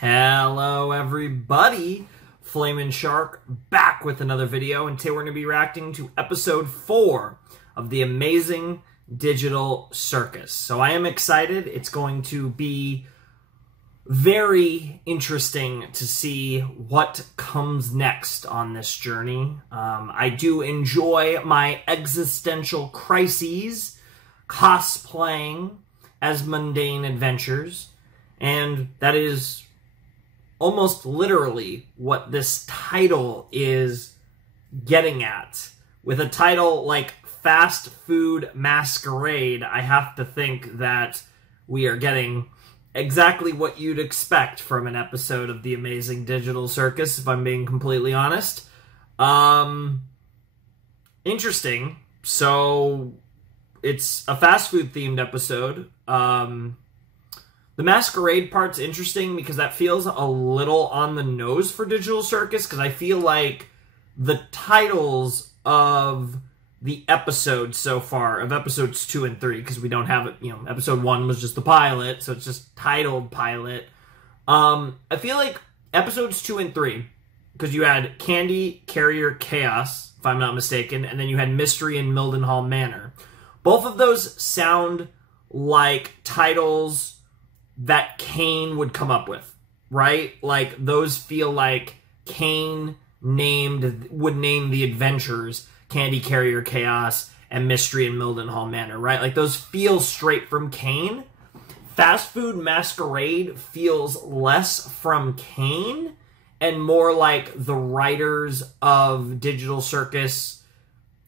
Hello everybody, Flamin' Shark back with another video, and today we're going to be reacting to episode 4 of the amazing Digital Circus. So I am excited. It's going to be very interesting to see what comes next on this journey. I do enjoy my existential crises, cosplaying as mundane adventures, and that is almost literally what this title is getting at. With a title like Fast Food Masquerade, I have to think that we are getting exactly what you'd expect from an episode of the amazing Digital Circus, if I'm being completely honest. Interesting. So, it's a fast food themed episode. The Masquerade part's interesting because that feels a little on the nose for Digital Circus, because I feel like the titles of the episodes so far, of episodes 2 and 3, because we don't have it, episode 1 was just the pilot, so it's just titled pilot. I feel like episodes 2 and 3, because you had Candy, Carrier, Chaos, if I'm not mistaken, and then you had Mystery in Mildenhall Manor. Both of those sound like titles that Kane would come up with, right? Like, those feel like Kane would name the adventures Candy, Carrier, Chaos, and Mystery in Mildenhall Manor, right? Like, those feel straight from Kane. Fast Food Masquerade feels less from Kane and more like the writers of Digital Circus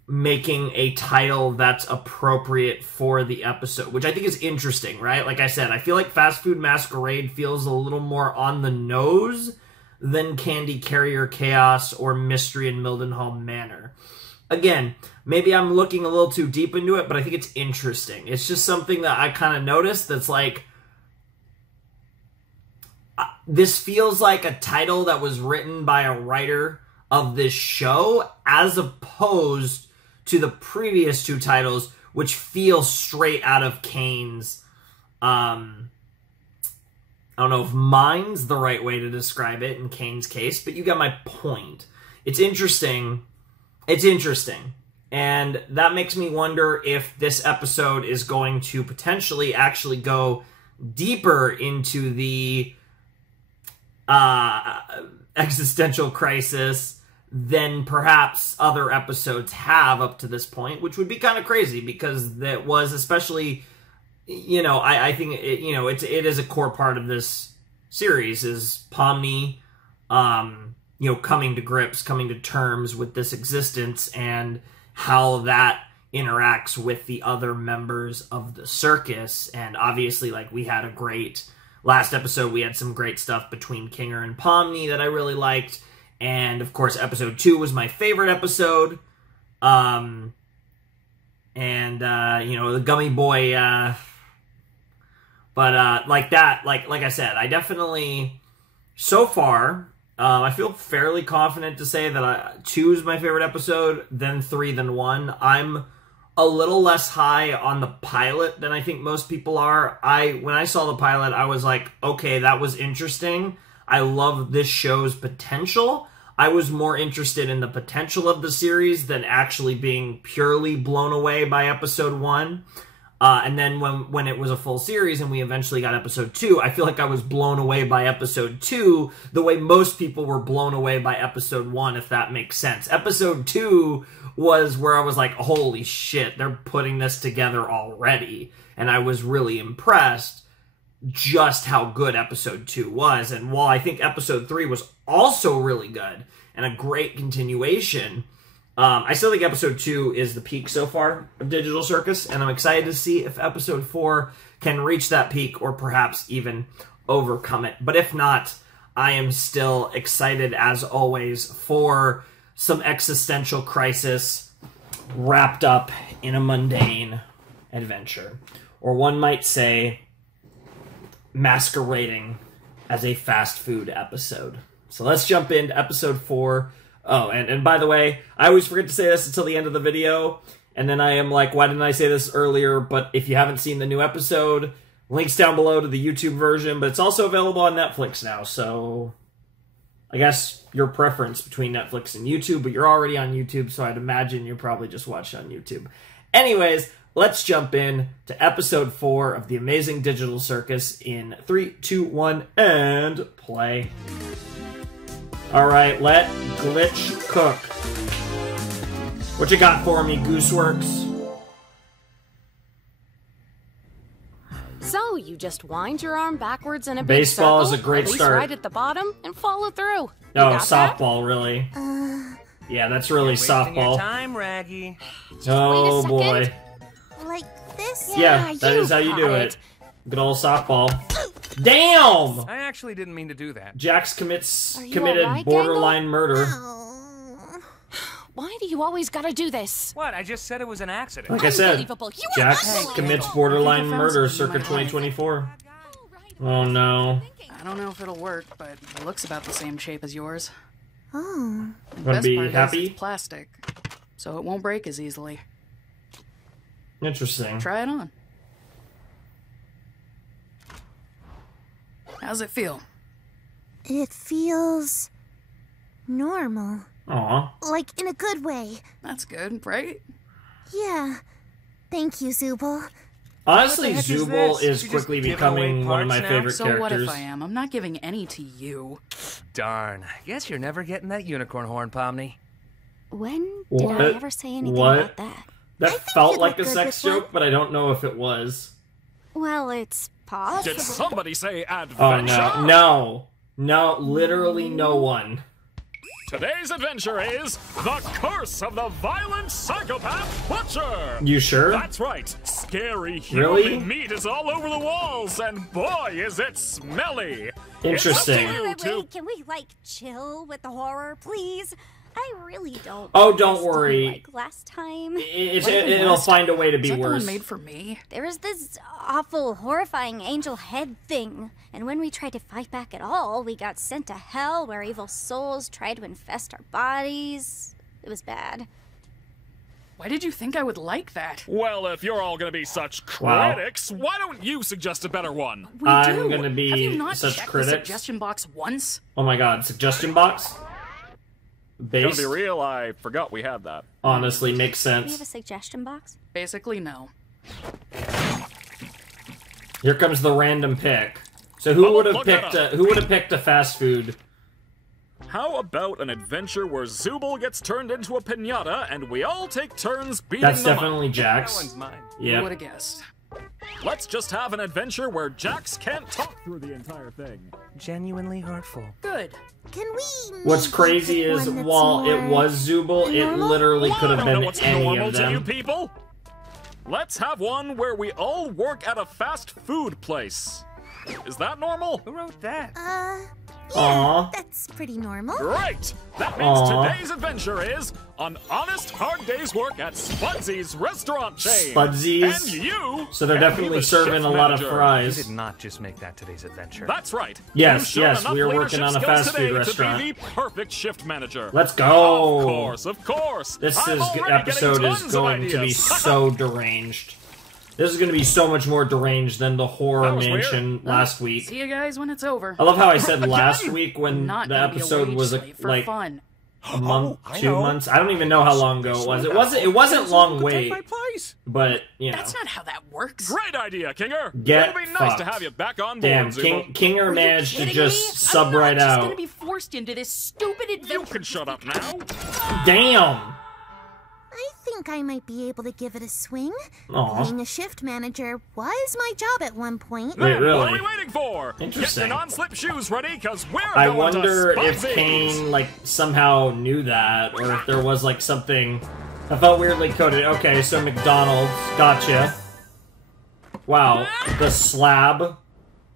making a title that's appropriate for the episode, which I think is interesting, right? Like I said, I feel like Fast Food Masquerade feels a little more on the nose than Candy, Carrier, Chaos, or Mystery in Mildenhall Manor. Again, maybe I'm looking a little too deep into it, but I think it's interesting. It's just something that I kind of noticed that's like, this feels like a title that was written by a writer of this show, as opposed to the previous two titles, which feel straight out of Kane's, I don't know if mine's the right way to describe it in Kane's case, but you got my point. It's interesting. It's interesting. And that makes me wonder if this episode is going to potentially actually go deeper into the existential crisis than perhaps other episodes have up to this point, which would be kind of crazy, because that was especially, I think, it is a core part of this series, is Pomni, coming to grips, coming to terms with this existence and how that interacts with the other members of the circus. And obviously, like, we had a great, last episode, we had some great stuff between Kinger and Pomni that I really liked. And, of course, episode 2 was my favorite episode. The Gummy Boy, like that, like I said, I definitely, so far, I feel fairly confident to say that 2 is my favorite episode, then 3, then 1. I'm a little less high on the pilot than I think most people are. When I saw the pilot, I was like, okay, that was interesting. I love this show's potential. I was more interested in the potential of the series than actually being purely blown away by episode 1. And then when it was a full series and we eventually got episode 2, I feel like I was blown away by episode 2 the way most people were blown away by episode 1, if that makes sense. Episode 2 was where I was like, holy shit, they're putting this together already. And I was really impressed just how good episode 2 was. And while I think episode 3 was also really good and a great continuation, I still think episode 2 is the peak so far of Digital Circus, and I'm excited to see if episode 4 can reach that peak or perhaps even overcome it. But if not, I am still excited, as always, for some existential crisis wrapped up in a mundane adventure. Or one might say, masquerading as a fast food episode. So let's jump into episode 4. Oh, and by the way, I always forget to say this until the end of the video, and then I am like, why didn't I say this earlier? But if you haven't seen the new episode, Links down below to the YouTube version, but it's also available on Netflix now, so I guess your preference between Netflix and YouTube, but you're already on YouTube, so I'd imagine you'll probably just watch it on YouTube. Anyways, let's jump in to episode 4 of The Amazing Digital Circus in 3, 2, 1, and play. Alright, let Glitch cook. What you got for me, Gooseworks? So, you just wind your arm backwards in a big Baseball circle, is a great at least start. right at the bottom, and follow through. Oh, softball, really? Yeah, that's really Wasting your softball. time, Raggy. Oh, Wait a second. boy. Like this? Yeah, that is how you do it. Good old softball. Damn! I actually didn't mean to do that. Jax Are you committed alright, borderline murder. Oh. Why do you always gotta do this? What? I just said it was an accident. Like I said, Unbelievable. You are Jax unbelievable. commits I borderline think I found murder something circa in my life. 2024. Oh no. I don't know if it'll work, but it looks about the same shape as yours. Oh. The Wanna best be part is happy? it's plastic, so it won't break as easily. Interesting. Try it on. How's it feel? It feels normal. Aw. Like in a good way. That's good, right? Yeah. Thank you, Zubul. Honestly, What the heck is Zubul this? is You just quickly giving becoming away one of my parts now? favorite So characters. what if I am? I'm not giving any to you. Darn. Guess you're never getting that unicorn horn, Pomni. When did What? I ever say anything What? about that? That think felt you'd like a look good sex with one. joke, but I don't know if it was. Well, it's possible. Did somebody say Oh adventure? no. No. No, literally no one. Today's adventure is The Curse of the Violent Psychopath Butcher! You sure? That's right. Scary human Really? meat is all over the walls, and boy, is it smelly! Interesting. It's up to you to... Can we, chill with the horror, please? I really don't Oh, want don't this to be worry. like last time. It'll find a way to Is be that the worse. one made for me? There was this awful, horrifying angel head thing, and when we tried to fight back at all, we got sent to hell where evil souls tried to infest our bodies. It was bad. Why did you think I would like that? Well, if you're all gonna be such Wow. critics, why don't you suggest a better one? We I'm do. gonna be Have you not such checked critics? the suggestion box once? Oh my god, suggestion box? Gonna Based, be real, I forgot we had that. honestly, makes Do we have a sense. suggestion box? Basically, no. Here comes the random pick. So who Oh, would have look that picked up. who would have picked a fast food? How about an adventure where Zubul gets turned into a pinata and we all take turns beating That's them definitely up? That Jax. one's mine. Who Yeah. would have guessed? Let's just have an adventure where Jax can't talk through the entire thing. Genuinely hurtful. Good. Can we? What's maybe crazy pick is one that's while it more was Zubul, it normal? literally Well, could I have don't know been what's any normal of to you them. people. Let's have one where we all work at a fast food place. Is that normal? Who wrote that? Aw. That's pretty normal. Great! That means Aw. today's adventure is an honest, hard day's work at Spudsy's restaurant chain. Spudsy's? And you. So they're can be definitely the serving shift a lot of manager. You fries. did not just make that today's adventure. That's right. Yes, You've shown yes, enough we are working leadership on a skills fast food today restaurant. To be the perfect shift manager. Let's go. Of course, of course. This I'm is already episode getting is tons of going to be ideas. so deranged. This is going to be so much more deranged than the horror That was weird. mansion last week. See you guys when it's over. I love how I said last week when Not the gonna be a episode wage was slave for like fun. a month, I 2 know. months. I don't even know how long ago it was. It wasn't long wait, Place. but you know. That's not how that works. Great idea, Kinger. Get It'll be nice to fucked. have you back on board, Damn, Zubul. Kinger Are you managed to kidding just me? sub I'm not right just out. gonna be forced into this stupid adventure. You can shut up now. Damn. I think I might be able to give it a swing. Aw. Being a shift manager was my job at one point. Wait, Then What are really? we waiting for? Interesting. Get your non-slip shoes ready, cause we're I going wonder to if Spudsy's. Kane like somehow knew that, or if there was like something. I felt weirdly coded. Okay, so McDonald's, gotcha. Wow, the slab.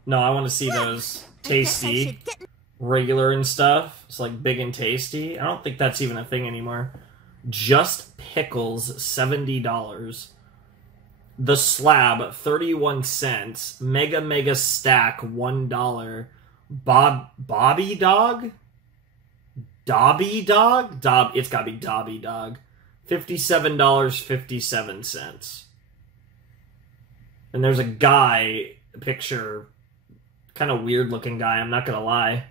No, I want to see those. I guess I Tasty, should get regular and stuff. It's like big and tasty. I don't think that's even a thing anymore. Just pickles, $70. The slab, 31 cents. Mega stack, $1. Bobby dog? Dobby dog? It's gotta be Dobby dog. $57.57. And there's a guy picture. Kind of weird looking guy, I'm not gonna lie.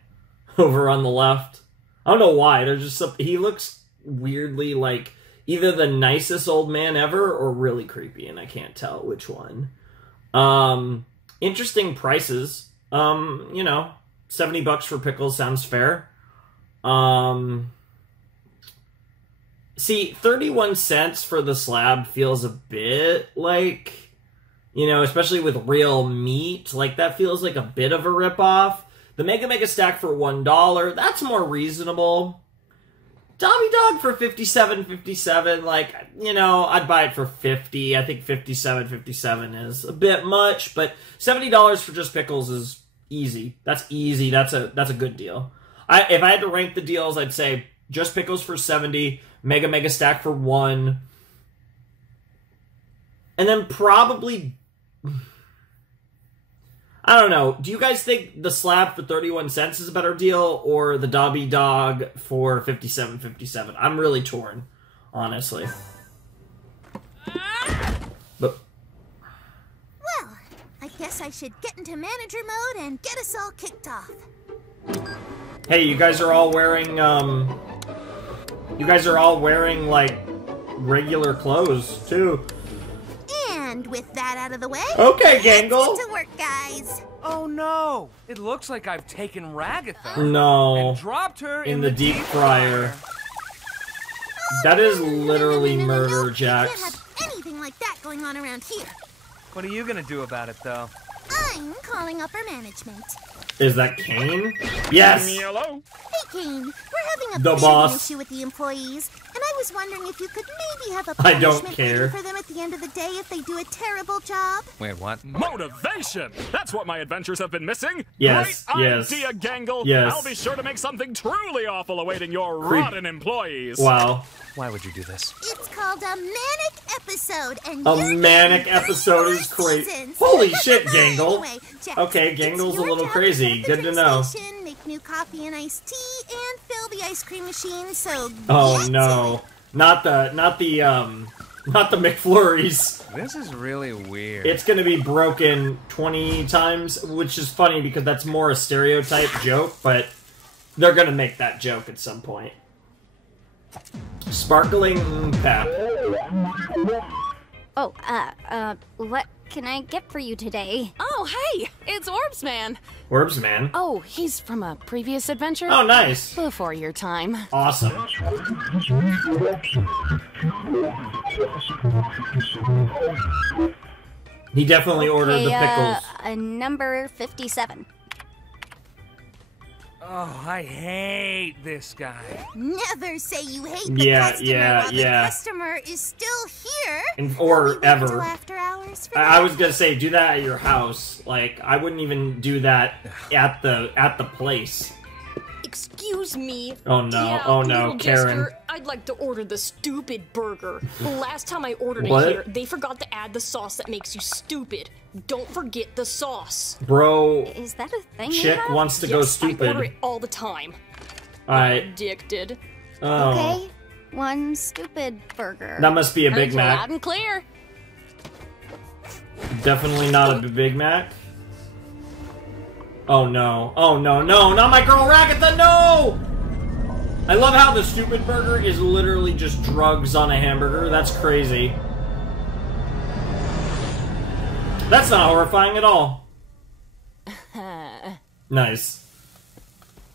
Over on the left. I don't know why. There's just some, he looks weirdly like either the nicest old man ever or really creepy, and I can't tell which one. Interesting prices. You know, $70 for pickles sounds fair. See, 31 cents for the slab feels a bit like, you know, especially with real meat, like that feels like a bit of a ripoff. The Mega Stack for $1, that's more reasonable. Dobby Dog for $57.57, like, you know, I'd buy it for $50. I think $57.57 is a bit much, but $70 for just pickles is easy. That's easy. That's a good deal. If I had to rank the deals, I'd say just pickles for $70, Mega Stack for $1, and then probably, I don't know. Do you guys think the slab for 31 cents is a better deal or the Dobby Dog for $57.57? I'm really torn, honestly. But Well, I guess I should get into manager mode and get us all kicked off. hey, you guys are all wearing like regular clothes too. And with that out of the way, Okay, let's Gangle. get to work, guys. Oh no! It looks like I've taken Ragatha No. and dropped her In the deep fryer. That is literally murder, You Jax. can't have anything like that going on around here. What are you gonna do about it, though? I'm calling upper management. Is that Kane? Yes! Hello? Hey, Kane, we're having a The bit of boss. an issue with the employees, and I was wondering if you could maybe have a I don't punishment care. written for them at the end of the day if they do a terrible job. Wait, what? Motivation! That's what my adventures have been missing! Yes, Great yes. idea, Gangle! Yes. I'll be sure to make something truly awful awaiting your Creep. rotten employees! Wow. Why would you do this? It's called a manic episode, and A you're manic getting episode 3 is crazy. seasons. Holy shit, Gangle. Anyway, Jax, Okay, it's Gangle's a your little job crazy. to set up Good the to drink know. Station, make new coffee and iced tea, and fill the ice cream machine. So Oh get no. Not the McFlurries. This is really weird. It's gonna be broken 20 times, which is funny because that's more a stereotype joke, but they're gonna make that joke at some point. Sparkling pap. Oh, what can I get for you today? Oh, hey! It's Orbs Man. Orbs man. Oh, he's from a previous adventure? Oh, nice. Before your time. Awesome. He definitely ordered the pickles. Number 57. Oh, I hate this guy. Never say you hate the Yeah, customer yeah, while yeah. the customer is still here. And- Will or we wait ever. till after hours for I that? was gonna say, do that at your house. Like, I wouldn't even do that at the place. Excuse me. Oh no, Yeah, oh no, little Karen. jester, I'd like to order the stupid burger. The last time I ordered What? it here, they forgot to add the sauce that makes you stupid. Don't forget the sauce. Bro, Is that a thing you chick have? wants to go Yes, I order stupid. it all the time. Alright. Addicted. Oh. Okay, one stupid burger. That must be a Big Heard you loud Mac. and clear. Definitely not a Big Mac. Oh no. Oh no, no, not my girl Ragatha, no! I love how the stupid burger is literally just drugs on a hamburger. That's crazy. That's not horrifying at all. Nice.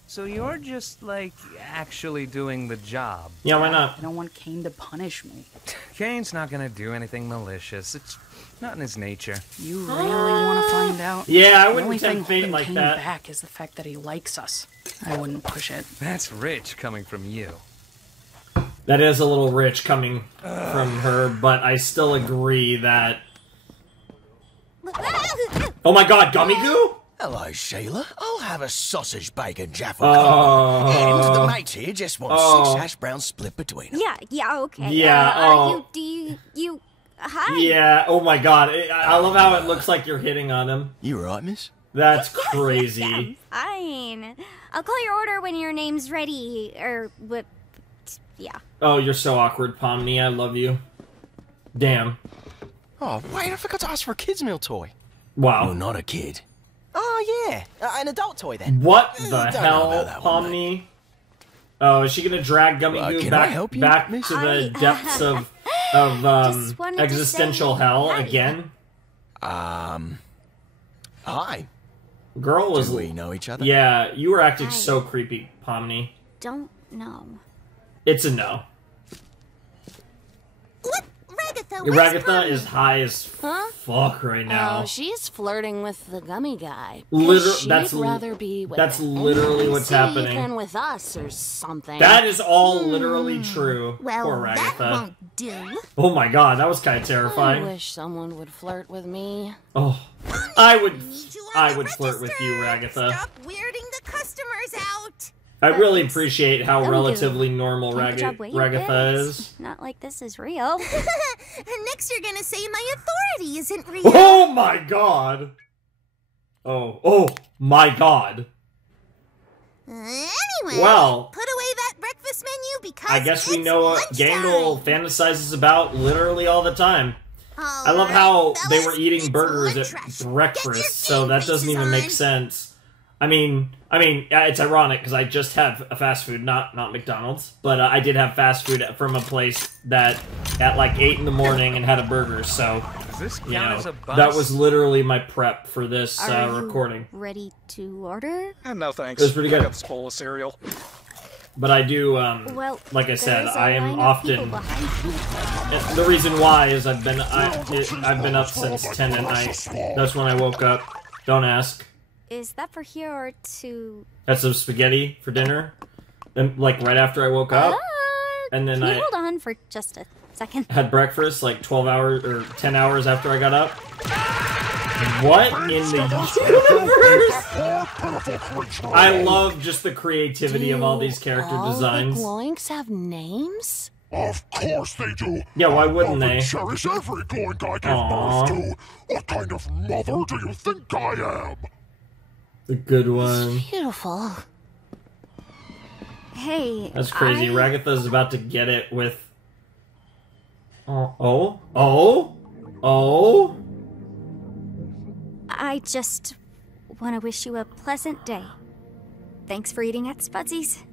So you're just, like, actually doing the job. Yeah, why not? I don't want Kane to punish me. Kane's not gonna do anything malicious. It's not in his nature. You really want to find out? Yeah, I The wouldn't only thing tempt fate holding like Kane that. back is the fact that he likes us. I wouldn't push it. That's rich coming from you. That is a little rich coming from her, but I still agree that... Oh my god, gummy goo? Hello, Sheila. I'll have a sausage, bacon, jaffa Oh. and the mate here just wants Oh. 6 hash browns split between us. Yeah, okay. Yeah, oh. Hi. Yeah, oh my god. I love how it looks like you're hitting on him. You right, miss? That's crazy. Yeah, fine. I'll call your order when your name's ready, or what? Yeah. Oh, you're so awkward, Pomni. I love you. Damn. Oh, wait, I forgot to ask for a kid's meal toy. Wow. You're not a kid. Oh, yeah. An adult toy, then. What the don't know hell, about that one, Pomni? Oh, is she gonna drag Gummy Goo can I help you, back miss? to the depths of Just wanted to existential say hell hi. again? Hi. Girl was. Do we know each other? Yeah, you were acting Hi. so creepy, Pomni. Don't know. It's a no. What? Ragatha, where's Ragatha Pomni? is high as fuck right now. Oh, she's flirting with the gummy guy. That's rather be with that's the literally what's NPC happening. than with us or something. That is all literally true. Well, Poor that Ragatha. won't do. Oh my god, that was kind of I terrifying. wish someone would flirt with me. Oh, I would Need you on the flirt with you, register. Ragatha. Stop weirding the customers out. I really appreciate how Gummy Goo. relatively normal Can't job where you Ragatha is. is. Not like this is real. And next you're gonna say my authority isn't real. Oh my god! Oh my god. Anyway, Well, put away that breakfast menu because I guess we it's know what lunchtime. Gangle fantasizes about literally all the time. I love All how right, they were fellas, eating it's burgers lunch at rush. Get your breakfast, so game that doesn't faces even make on. sense. I mean, it's ironic because I just had a fast food, not McDonald's, but I did have fast food from a place that at like 8 in the morning and had a burger. So Does this count you know, as a bus? that was literally my prep for this Are you recording. ready to order? No thanks. It was pretty good. I got this bowl of cereal. But I do, Well, like I said, there's a I line am of people often. behind you. The reason why is I've been up since 10 at night. That's when I woke up. Don't ask. Is that for here or to... Had some spaghetti for dinner, and like right after I woke up, and then Can you I hold on for just a second? had breakfast like 12 hours or 10 hours after I got up. What in the universe? I love just the creativity of all these character all designs. the Gloinks have names? Of course they do. Yeah, why wouldn't I they? cherish every Gloink I give Aw. birth to. What kind of mother do you think I am? The good one. Beautiful. Hey, That's crazy. I... Ragatha's about to get it with. Oh. I just want to wish you a pleasant day. Thanks for eating at Spudsy's.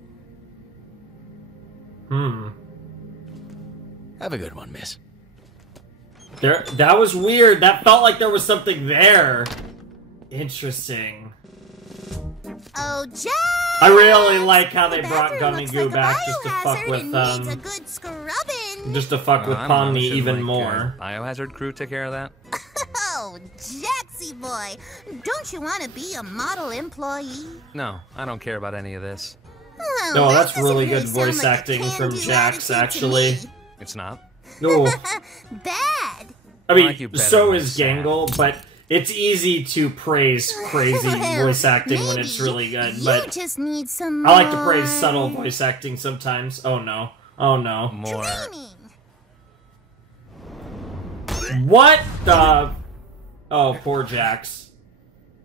Have a good one, miss. That was weird. That felt like there was something there. Interesting. Oh, Jack! I really like how they The brought bathroom Gummy looks Goo like a back just to fuck biohazard with and needs a good scrubbing. just to fuck with I don't know, Pomni should, even like, more. Biohazard crew take care of that? Oh, Jaxie boy, don't you want to be a model employee? No, I don't care about any of this. Well, No, that that's doesn't really good sound voice like a acting from can-do Jax, attitude to actually. me. It's not. No, Bad. I like you mean, better so than is Sam. Gangle, but it's easy to praise crazy Well, voice acting when it's maybe really good. You But just need some I like to praise more subtle voice acting sometimes. Oh no. Oh no. More. training. What the? Oh, poor Jax.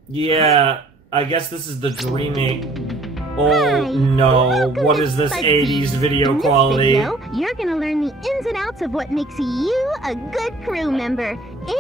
Yeah, I guess this is the dreaming. Oh no, what is this 80s video quality? You're gonna learn the ins and outs of what makes you a good crew member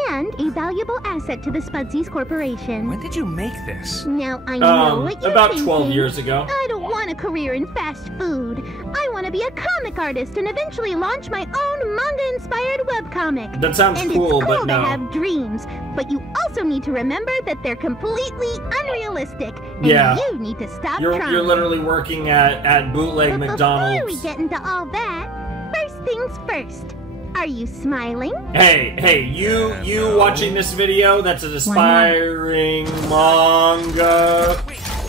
and a valuable asset to the Spudsy's Corporation. When did you make this? Now I know what you're About thinking. 12 years ago. I don't want a career in fast food. I want to be a comic artist and eventually launch my own manga-inspired webcomic. That sounds and cool, it's cool but no. to have dreams, but you also need to remember that they're completely unrealistic. And Yeah. you need to stop You're trying. literally working at bootleg But McDonald's. before we get into all that, first things first. Are you smiling? Hey, you watching this video? That's an aspiring manga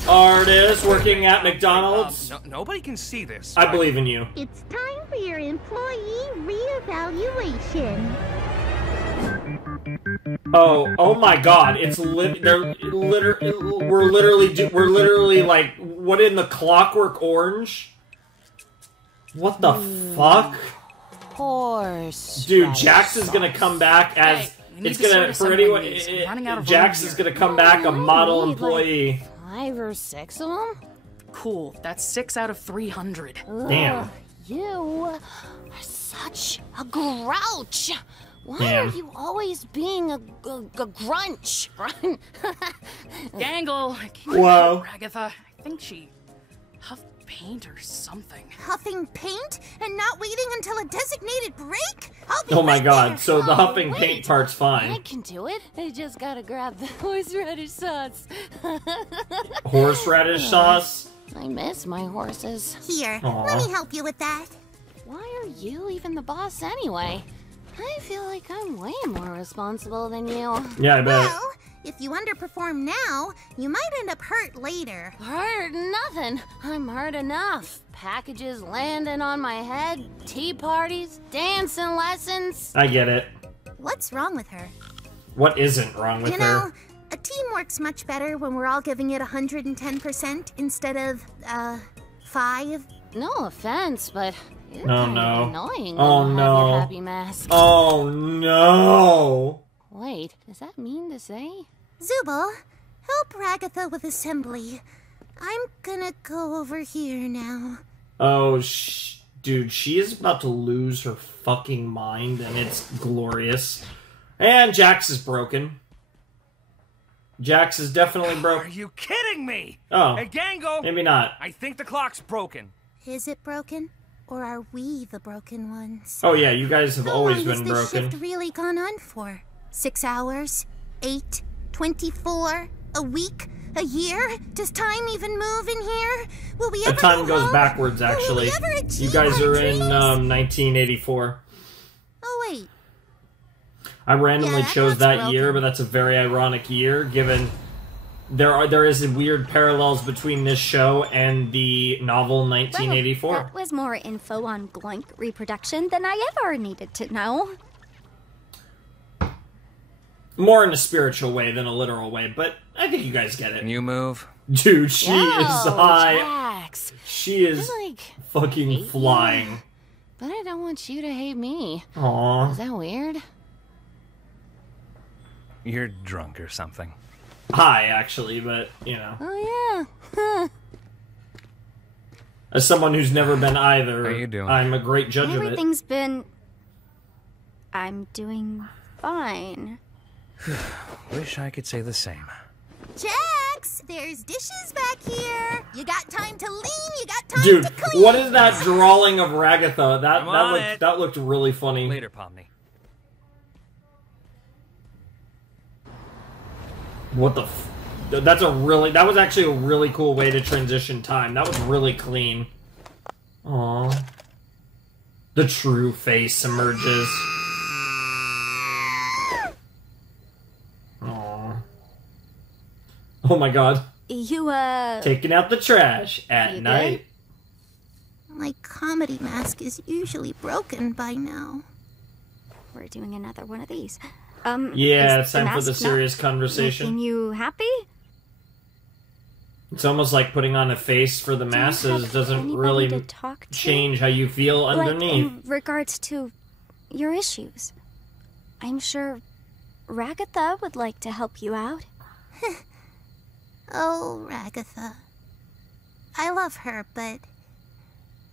artist working at McDonald's. Nobody can see this. I believe in you. It's time for your employee reevaluation. Oh my God! It's we're literally like what in the Clockwork Orange? What the fuck? Horse. Dude, Jax is gonna come back as Hey, we need it's to gonna start for assembling anyone. these. I'm running out of Jax room is here. gonna come back a model Need, employee. Like 5 or 6 of them? Cool. That's 6 out of 300. Damn. You are such a grouch. Why Damn. are you always being a grunch? Gangle. Whoa. Ragatha. I think she huffed paint or something. Huffing paint and not waiting until a designated break? I'll be Oh my right god, there. so the huffing wait. paint part's I fine. can do it. I just gotta grab the horseradish sauce. Horseradish sauce? I miss my horses. Here, Aw. let me help you with that. Why are you even the boss anyway? I feel like I'm way more responsible than you. Yeah, I bet. Well, if you underperform now, you might end up hurt later. Hurt nothing. I'm hurt enough. Packages landing on my head, tea parties, dancing lessons. I get it. What's wrong with her? What isn't wrong with You know, her? a team works much better when we're all giving it 110% instead of, 5. No offense, but you're Oh, kind no. of annoying Oh, when you no. have your happy mask. Oh no! Wait, does that mean to say? Zubal, help Ragatha with assembly. I'm gonna go over here now. Oh, dude, she is about to lose her fucking mind, and it's glorious. And Jax is broken. Jax is definitely Are broken. you kidding me? Oh, Hey, Gangle. maybe not. I think the clock's broken. Is it broken? Or are we the broken ones? Oh yeah, you guys have How always long has been this broken. shift really gone on for? 6 hours? 8? 24? A week? A year? Does time even move in here? Will we ever Time go goes home? backwards, Will we actually. ever You achieve guys our are in dreams? 1984. Oh wait, I randomly Yeah, that chose looks that year, broken. but that's a very ironic year, given there is weird parallels between this show and the novel 1984. Well, that was more info on Gloink reproduction than I ever needed to know. More in a spiritual way than a literal way, but I think you guys get it. Can you move? Dude, she Yo, is high. Jax. She is I, like, fucking hate flying. you, but I don't want you to hate me. Aww. Is that weird? You're drunk or something. High, actually, but, you know. Oh, yeah. As someone who's never been either, How you doing? I'm a great judge of it. Everything's been... I'm doing fine. Wish I could say the same. Jax, there's dishes back here. You got time to lean, you got time Dude, to clean. what is that drawing of Ragatha? I'm on it. That looked really funny. Later, Pomni. What the that was actually a really cool way to transition time. That was really clean. Aww. The true face emerges. Aww. Oh my god. You, Taking out the trash at You night. My comedy mask is usually broken by now. We're doing another one of these. Yeah, is it's time for the mask not serious conversation. Making you happy? It's almost like putting on a face for the masses doesn't Anybody really to talk to? change how you feel underneath. Like in regards to your issues. I'm sure Ragatha would like to help you out. Oh, Ragatha. I love her, but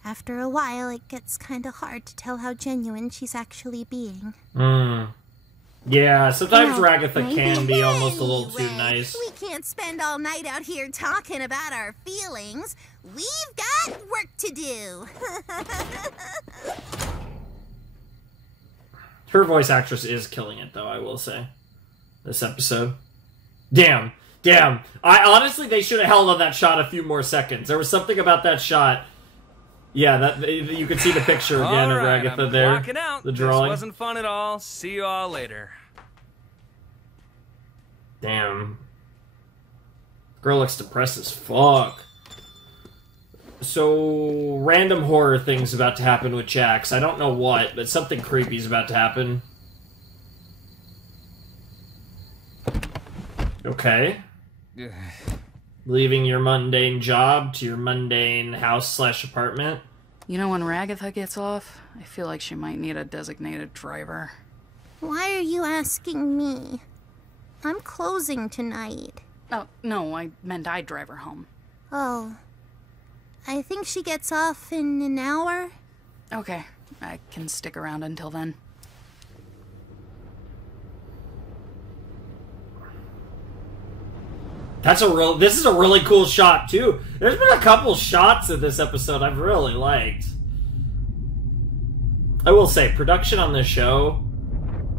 after a while it gets kinda hard to tell how genuine she's actually being. Yeah, sometimes Well, Ragatha can be almost a little too Anyway, nice. We can't spend all night out here talking about our feelings. We've got work to do. Her voice actress is killing it, though, I will say. This episode. Damn. I honestly, they should have held on that shot a few more seconds. There was something about that shot. Yeah, that you could see the picture again All of right, Ragatha I'm there. clocking out. The drawing. This wasn't fun at all. See you all later. Damn. Girl looks depressed as fuck. So, random horror thing's about to happen with Jax. I don't know what, but something creepy's about to happen. Okay. Leaving your mundane job to your mundane house/apartment. You know, when Ragatha gets off, I feel like she might need a designated driver. Why are you asking me? I'm closing tonight. Oh, no, I meant I'd drive her home. Oh. I think she gets off in an hour. Okay, I can stick around until then. This is a really cool shot too. There's been a couple shots of this episode I've really liked. I will say, production on this show,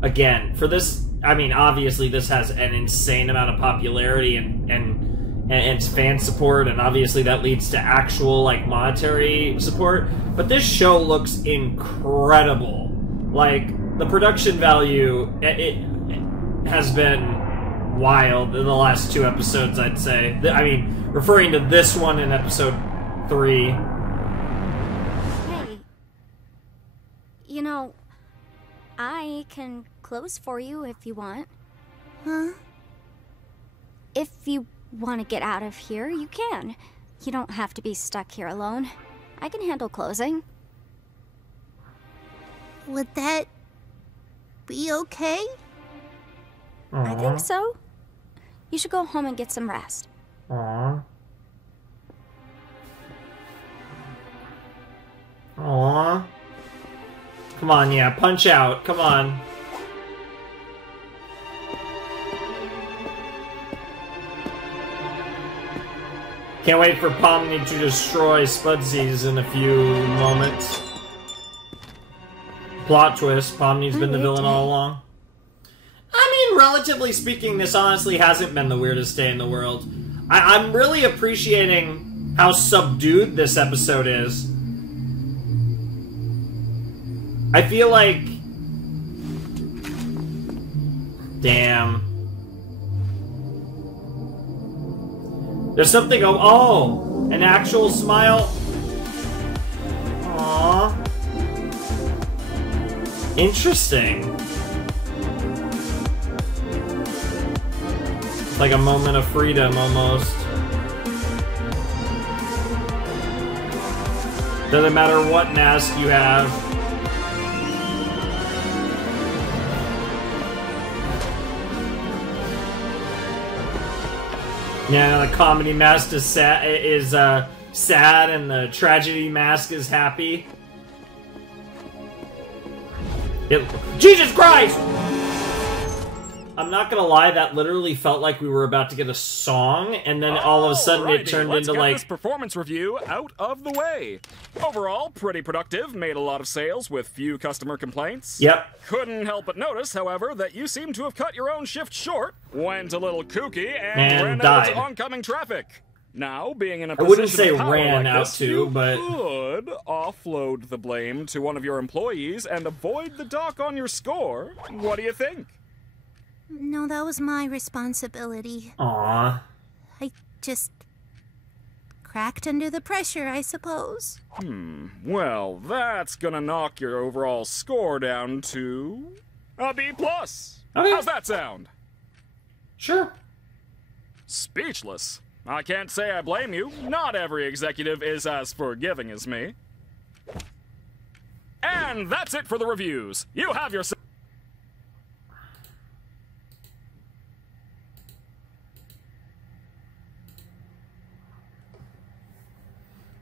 again, for this, I mean, obviously this has an insane amount of popularity and it's fan support, and obviously that leads to actual, like, monetary support, but this show looks incredible. Like, the production value, it has been wild in the last 2 episodes, I'd say. I mean, referring to this one in episode 3. Hey, you know, I can close for you if you want. Huh? If you want to get out of here, you can. You don't have to be stuck here alone. I can handle closing. Would that be okay? I think so. You should go home and get some rest. Aww. Aww. Come on, yeah, punch out. Come on. Can't wait for Pomni to destroy Spudsies in a few moments. Plot twist, Pomni's been the villain all along. I mean, relatively speaking, this honestly hasn't been the weirdest day in the world. I'm really appreciating how subdued this episode is. I feel like... Damn. There's something... Oh! An actual smile? Aww. Interesting. It's like a moment of freedom, almost. Doesn't matter what mask you have. Yeah, the comedy mask is sad, and the tragedy mask is happy. Jesus Christ! I'm not gonna lie, that literally felt like we were about to get a song, and then all of a sudden it turned into like... Let's get this performance review out of the way. Overall, pretty productive, made a lot of sales with few customer complaints. Yep. Couldn't help but notice, however, that you seem to have cut your own shift short, went a little kooky, and ran out into oncoming traffic. Now, being in a position I wouldn't say of power ran like out this, to, you but... could offload the blame to one of your employees and avoid the dock on your score. What do you think? No, that was my responsibility. Aww. I just cracked under the pressure, I suppose. Well, that's gonna knock your overall score down to a B+. Okay. How's that sound? Sure. Speechless. I can't say I blame you. Not every executive is as forgiving as me. And that's it for the reviews. You have yourself...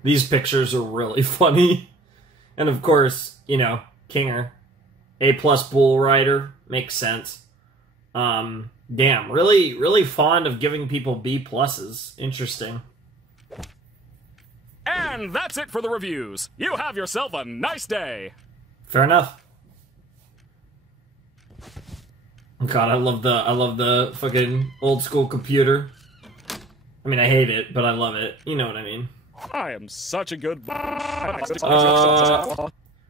These pictures are really funny. And of course, you know, Kinger. A+ bull rider. Makes sense. Damn, really fond of giving people B+. Interesting. And that's it for the reviews. You have yourself a nice day. Fair enough. God, I love the fucking old school computer. I mean, I hate it, but I love it. You know what I mean. I am such a good...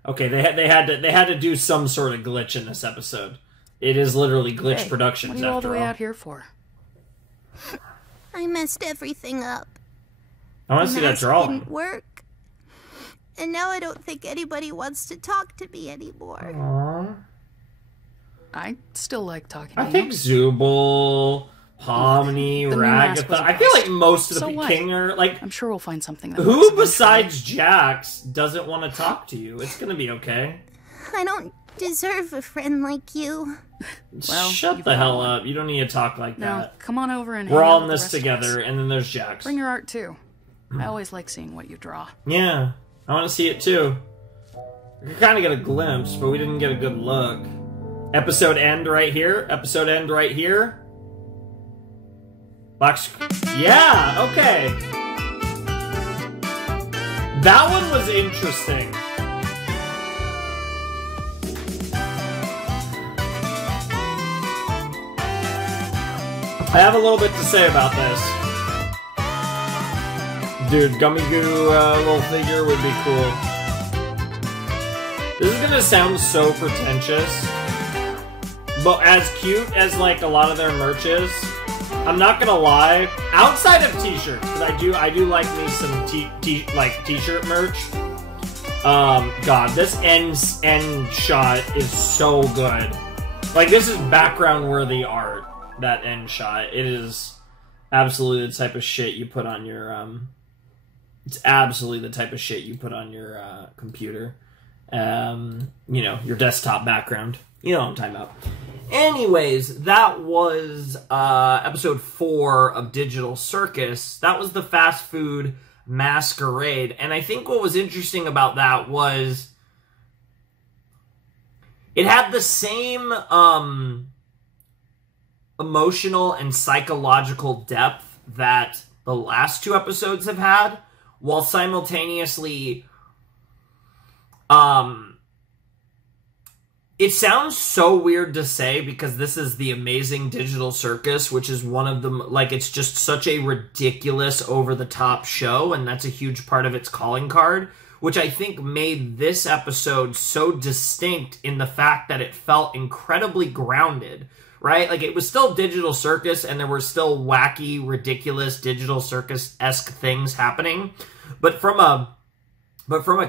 Okay, they had to do some sort of glitch in this episode. It is literally Glitch Productions, what are you all the after way all. out here for? I messed everything up. I want to see that drawing. Didn't work. And now I don't think anybody wants to talk to me anymore. Aww. I still like talking to I you. think Zooble, Pomni, Ragatha. I feel like most of the Kinger, like... I'm sure we'll find something that who besides Jax doesn't want to talk to you? It's gonna be okay. I don't deserve a friend like you. Well, shut the hell up. You don't need to talk like No, that. come on over and We're hang all out in with this the rest of us. together, and then there's Jax. Bring your art too. I always like seeing what you draw. Yeah, I want to see it too. We kind of get a glimpse, but we didn't get a good look. Episode end right here. Episode end right here. Yeah, okay. That one was interesting. I have a little bit to say about this. Dude, Gummy Goo little figure would be cool. This is gonna sound so pretentious, but as cute as like a lot of their merch is, I'm not gonna lie. Outside of t-shirts, because I do like me some t-shirt merch. God, this end shot is so good. Like, this is background worthy art. That end shot, it is absolutely the type of shit you put on your it's absolutely the type of shit you put on your computer, you know, your desktop background. You know what I'm talking about. Anyways, that was episode 4 of Digital Circus. That was the fast food masquerade, and I think what was interesting about that was it had the same emotional and psychological depth that the last 2 episodes have had, while simultaneously, it sounds so weird to say because this is the amazing Digital Circus, which is one of them, like, it's just such a ridiculous, over-the-top show, and that's a huge part of its calling card, which I think made this episode so distinct in the fact that it felt incredibly grounded. Right? Like, it was still Digital Circus, and there were still wacky, ridiculous Digital Circus-esque things happening. But from a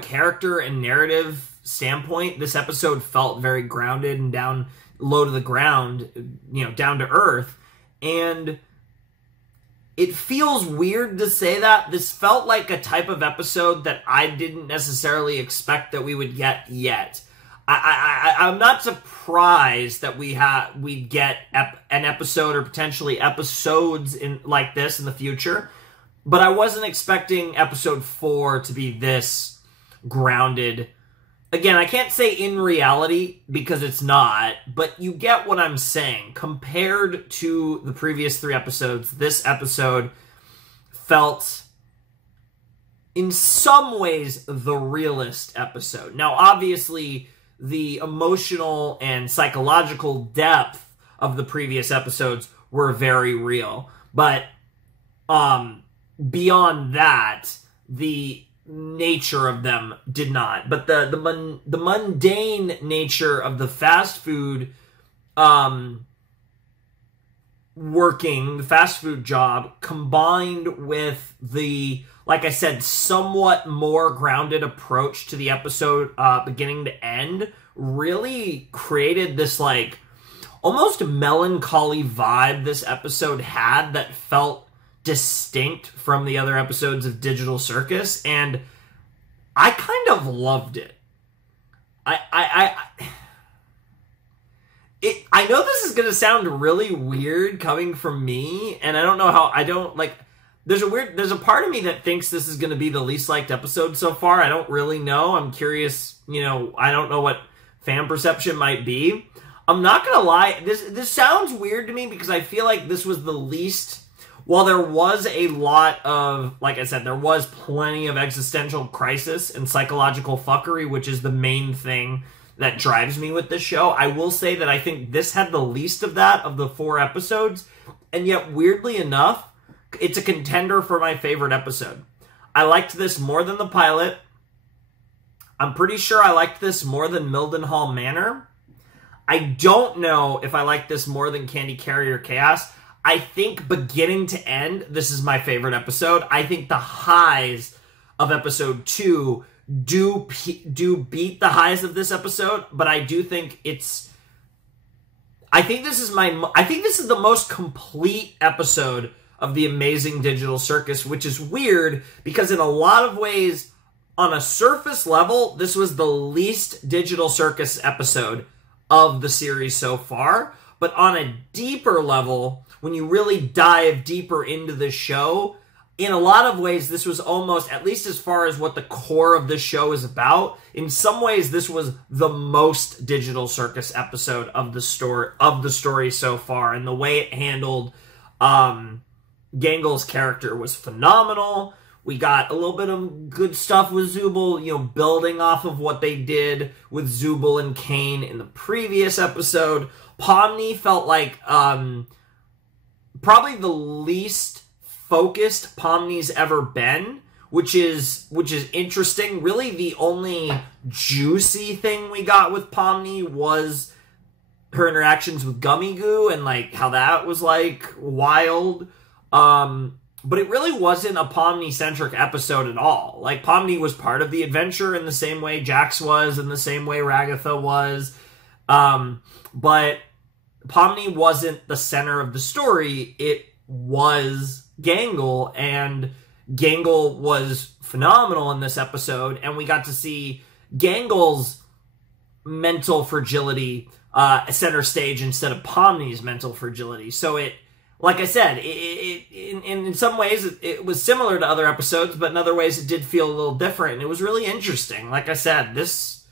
character and narrative standpoint, this episode felt very grounded and down low to the ground, you know, down to earth. And it feels weird to say that. This felt like a type of episode that I didn't necessarily expect that we would get yet. I'm not surprised that we'd get an episode or potentially episodes like this in the future, but I wasn't expecting episode 4 to be this grounded. Again, I can't say in reality because it's not, but you get what I'm saying. Compared to the previous 3 episodes, this episode felt in some ways the realest episode. Now, obviously, the emotional and psychological depth of the previous episodes were very real. But beyond that, the nature of them did not. But the mundane nature of the fast food the fast food job, combined with the, like I said, somewhat more grounded approach to the episode beginning to end, really created this, like, almost melancholy vibe this episode had that felt distinct from the other episodes of Digital Circus, and I kind of loved it. I know this is gonna sound really weird coming from me, and I don't know how, there's a part of me that thinks this is gonna be the least liked episode so far. I don't really know. I'm curious, you know, I don't know what fan perception might be. I'm not gonna lie, this sounds weird to me because I feel like this was the least, while there was a lot of, like I said, there was plenty of existential crisis and psychological fuckery, which is the main thing that drives me with this show. I will say that I think this had the least of that of the 4 episodes, and yet, weirdly enough, it's a contender for my favorite episode. I liked this more than the pilot. I'm pretty sure I liked this more than Mildenhall Manor. I don't know if I liked this more than Candy Carrier Chaos. I think beginning to end, this is my favorite episode. I think the highs of episode 2 do beat the highs of this episode, but I do think I think this is the most complete episode of the amazing Digital Circus, which is weird because in a lot of ways, on a surface level, this was the least Digital Circus episode of the series so far, but on a deeper level, when you really dive deeper into the show, in a lot of ways, this was almost, at least as far as what the core of this show is about, in some ways, this was the most Digital Circus episode of the story so far, and the way it handled Gangle's character was phenomenal. We got a little bit of good stuff with Zubul, you know, building off of what they did with Zubul and Kane in the previous episode. Pomni felt like probably the least focused Pomni's ever been, which is interesting. Really, the only juicy thing we got with Pomni was her interactions with Gummy Goo and like how that was like wild. But it really wasn't a Pomni-centric episode at all. Like, Pomni was part of the adventure in the same way Jax was, in the same way Ragatha was. But Pomni wasn't the center of the story. It was Gangle, and Gangle was phenomenal in this episode, and we got to see Gangle's mental fragility center stage instead of Pomni's mental fragility. So it, like I said, in some ways it was similar to other episodes, but in other ways it did feel a little different, and it was really interesting. Like I said, this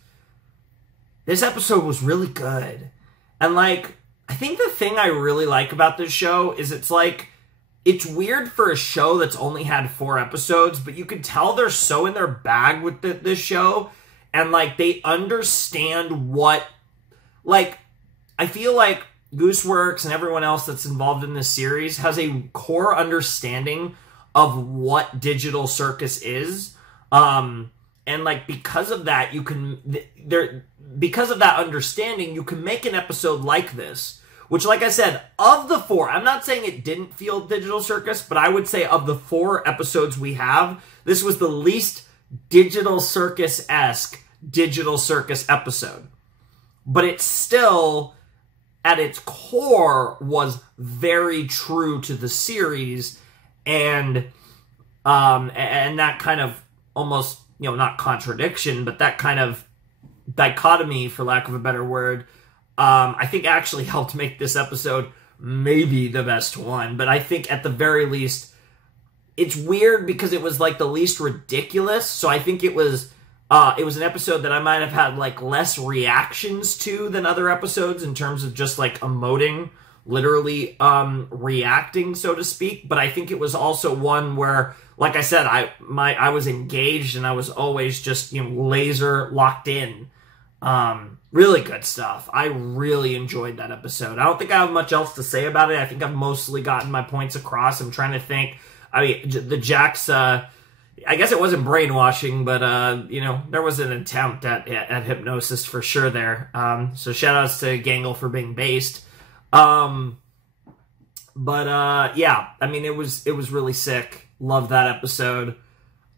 episode was really good. And like, I think the thing I really like about this show is it's weird for a show that's only had 4 episodes, but you can tell they're so in their bag with this show, and like they understand what, like, I feel like Gooseworks and everyone else that's involved in this series has a core understanding of what Digital Circus is. And like, because of that, because of that understanding, you can make an episode like this, which, like I said, of the 4, I'm not saying it didn't feel Digital Circus, but I would say of the 4 episodes we have, this was the least Digital Circus-esque Digital Circus episode. But it's still, at its core, was very true to the series, and that kind of almost, you know, not contradiction, but that kind of dichotomy, for lack of a better word, I think actually helped make this episode maybe the best one. But I think at the very least, it's weird because it was like the least ridiculous, so I think it was an episode that I might have had like less reactions to than other episodes in terms of just like emoting, literally reacting, so to speak. But I think it was also one where, like I said, I was engaged and I was always just, you know, laser locked in. Really good stuff. I really enjoyed that episode. I don't think I have much else to say about it. I think I've mostly gotten my points across. I'm trying to think. I mean, the Jax, I guess it wasn't brainwashing, but, you know, there was an attempt at hypnosis for sure there. So shout outs to Gangle for being based. Yeah, I mean, it was really sick. Love that episode.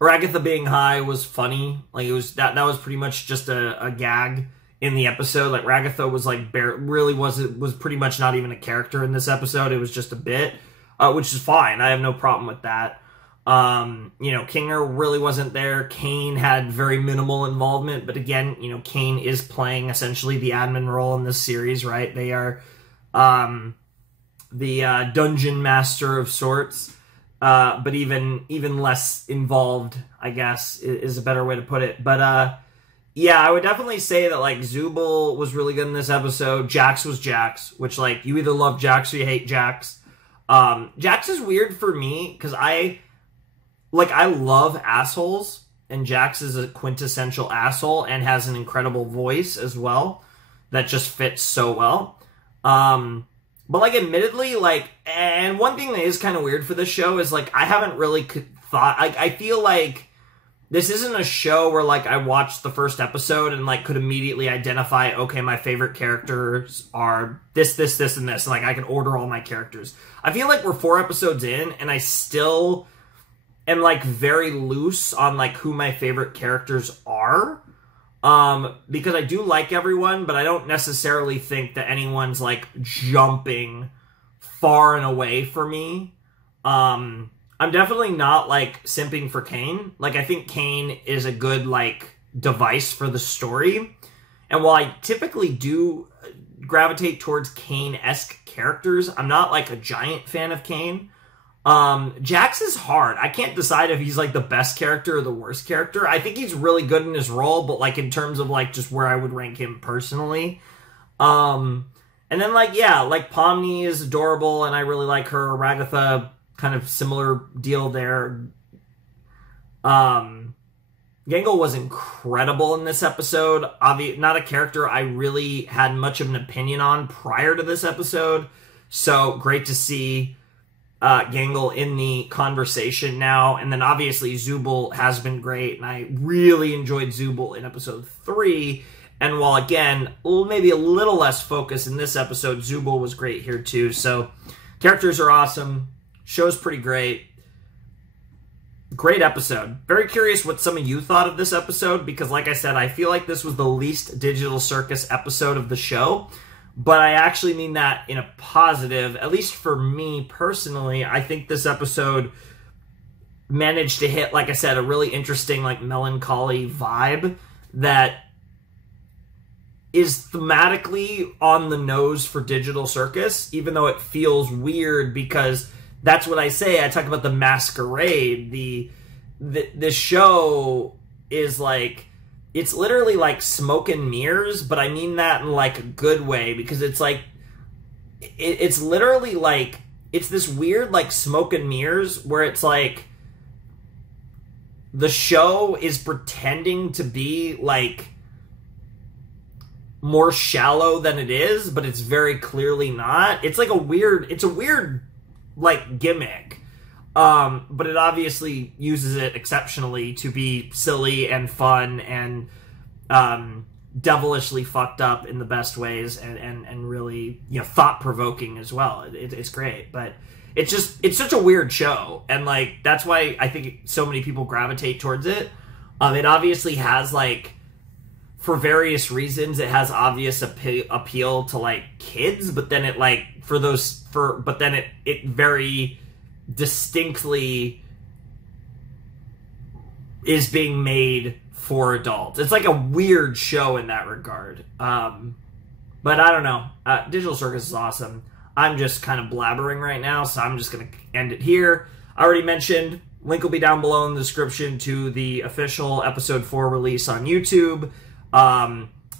Ragatha being high was funny. Like, it was, that was pretty much just a gag in the episode. Like, Ragatha was like, was pretty much not even a character in this episode. It was just a bit, which is fine. I have no problem with that. You know, Kinger really wasn't there. Kane had very minimal involvement, but again, you know, Kane is playing essentially the admin role in this series, right? They are the dungeon master of sorts, but even less involved, I guess, is a better way to put it. But yeah, I would definitely say that like Zubul was really good in this episode. Jax was Jax, which like you either love Jax or you hate Jax. Jax is weird for me because I love assholes, and Jax is a quintessential asshole and has an incredible voice as well that just fits so well. But, like, admittedly, like, and one thing that is kind of weird for this show is, like, I haven't really thought, like, I feel like this isn't a show where, like, I watched the first episode and, like, could immediately identify, okay, my favorite characters are this, this, this, and this, and, like, I can order all my characters. I feel like we're 4 episodes in, and I still am, like, very loose on, like, who my favorite characters are. Because I do like everyone, but I don't necessarily think that anyone's, like, jumping far and away for me. I'm definitely not, like, simping for Kane. Like, I think Kane is a good, like, device for the story. And while I typically do gravitate towards Kane-esque characters, I'm not, like, a giant fan of Kane. Jax is hard. I can't decide if he's like the best character or the worst character. I think he's really good in his role, but like in terms of like just where I would rank him personally. And then like, yeah, like Pomni is adorable and I really like her. Ragatha kind of similar deal there. Gangle was incredible in this episode. Not a character I really had much of an opinion on prior to this episode. So great to see Gangle in the conversation now. And then obviously Zubul has been great. And I really enjoyed Zubul in episode 3. And while, again, maybe a little less focus in this episode, Zubul was great here too. So characters are awesome. Show's pretty great. Great episode. Very curious what some of you thought of this episode, because like I said, I feel like this was the least Digital Circus episode of the show, but I actually mean that in a positive. At least for me personally, I think this episode managed to hit, like I said, a really interesting, like, melancholy vibe that is thematically on the nose for Digital Circus, even though it feels weird because that's what I say. I talk about the Masquerade. This show is like, it's literally like smoke and mirrors, but I mean that in like a good way, because it's like, it's literally like, it's this weird like smoke and mirrors where it's like, the show is pretending to be like more shallow than it is, but it's very clearly not. It's like a weird like gimmick, but it obviously uses it exceptionally to be silly and fun and devilishly fucked up in the best ways, and really, you know, thought-provoking as well. It's great, but it's such a weird show, and like that's why I think so many people gravitate towards it. It obviously has, like, for various reasons, it has obvious appeal to like kids, but then it like but then it very distinctly is being made for adults. It's like a weird show in that regard. But I don't know. Digital Circus is awesome. I'm just kind of blabbering right now, so I'm just going to end it here. I already mentioned, link will be down below in the description to the official episode 4 release on YouTube.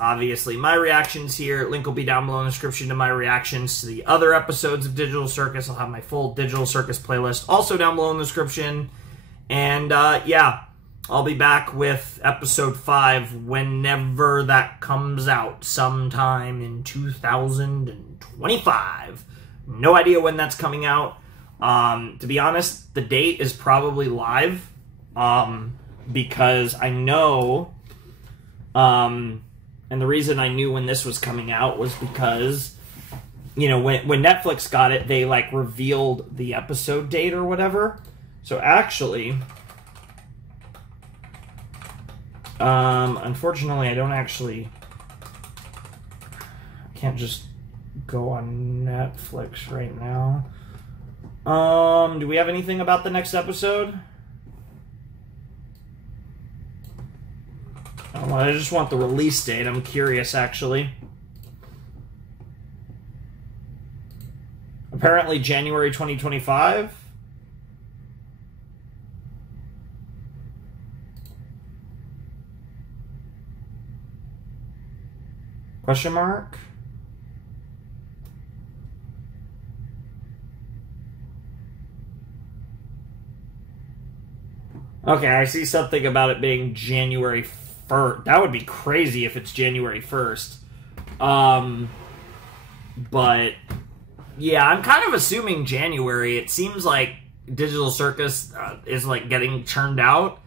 Obviously, my reactions here. Link will be down below in the description to my reactions to the other episodes of Digital Circus. I'll have my full Digital Circus playlist also down below in the description. And, yeah, I'll be back with episode 5 whenever that comes out, sometime in 2025. No idea when that's coming out. To be honest, the date is probably live, because I know... and the reason I knew when this was coming out was because, you know, when Netflix got it, they, like, revealed the episode date or whatever. So, actually, unfortunately, I can't just go on Netflix right now. Do we have anything about the next episode? Well, I just want the release date. I'm curious, actually. Apparently January 2025. Question mark? Okay, I see something about it being January 1st. That would be crazy if it's January 1st. But, yeah, I'm kind of assuming January. It seems like Digital Circus is, like, getting churned out.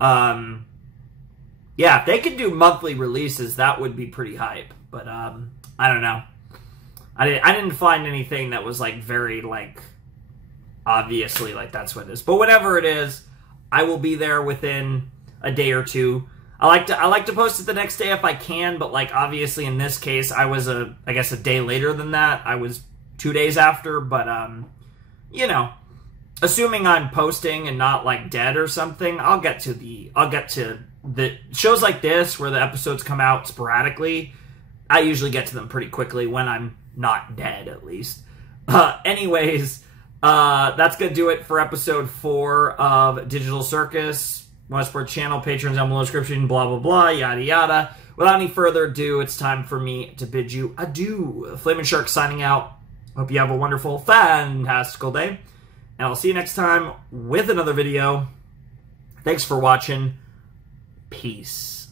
Yeah, if they could do monthly releases, that would be pretty hype. But, I don't know. I didn't find anything that was, like, very, like, obviously, like, that's what it is. But whatever it is, I will be there within a day or two. I like to post it the next day if I can, but, like, obviously in this case, I was I guess a day later than that. I was 2 days after, but, you know, assuming I'm posting and not, like, dead or something, I'll get to the shows like this where the episodes come out sporadically. I usually get to them pretty quickly when I'm not dead, at least. Anyways, that's gonna do it for episode 4 of Digital Circus. Want to support the channel, Patreon's down below in the description, blah, blah, blah, yada, yada. Without any further ado, it's time for me to bid you adieu. Flamin' Shark signing out. Hope you have a wonderful, fantastical day. And I'll see you next time with another video. Thanks for watching. Peace.